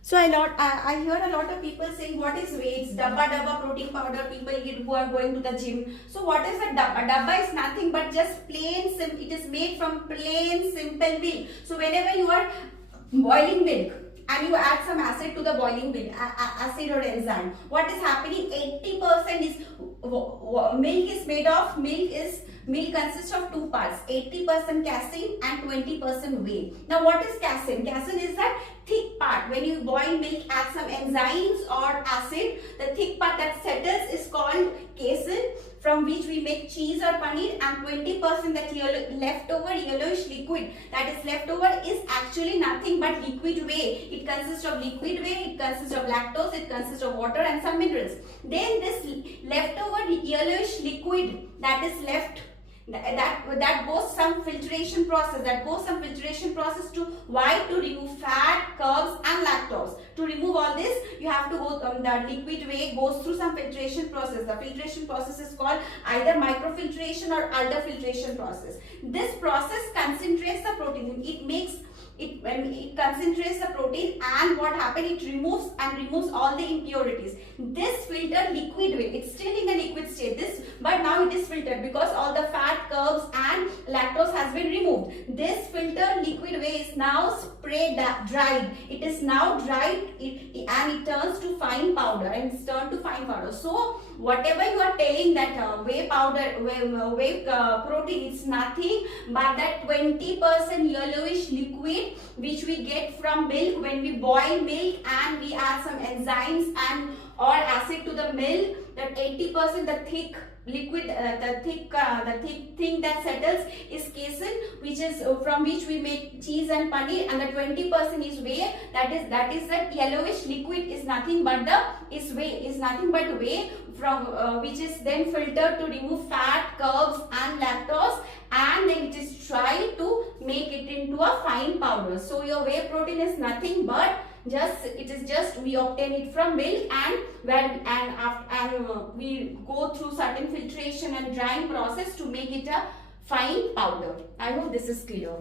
So I hear a lot of people saying, what is weights? Dabba protein powder people eat who are going to the gym. So what is a dabba? Dabba is nothing but just it is made from plain simple milk. So whenever you are boiling milk and you add some acid to the boiling milk, acid or enzyme, what is happening? 80% is milk is made of, milk consists of two parts, 80% casein and 20% whey. Now what is casein? Casein is that thick part. When you boil milk, add some enzymes or acid, the thick part that settles is called casein, from which we make cheese or paneer, and 20% that leftover yellowish liquid that is leftover is actually nothing but liquid whey. It consists of liquid whey, it consists of lactose, it consists of water and some minerals. Then this leftover yellowish liquid that is left, that goes some filtration process, to why? To remove fat, carbs and lactose. To remove all this, you have to go, the liquid whey goes through some filtration process. The filtration process is called either microfiltration or ultrafiltration process. This process concentrates the protein. It concentrates the protein, and what happens? It removes all the impurities. This filtered liquid whey, it's still in the liquid state, but now it is filtered because all the fat, carbs and lactose has been removed. This filtered liquid whey is now dried. It is now dried, and it turns to fine powder, So whatever you are telling that whey protein, it's nothing but that 20% yellowish liquid which we get from milk when we boil milk and we add some enzymes and or acid to the milk. That 80%, the thick liquid, the thick thing that settles is casein, which is from which we make cheese and paneer, and the 20% is whey. That is that yellowish liquid is nothing but whey from which is then filtered to remove fat, carbs and lactose, and then it is tried to make it into a fine powder. So your whey protein is nothing but we obtain it from milk, and we go through certain filtration and drying process to make it a fine powder. I hope this is clear.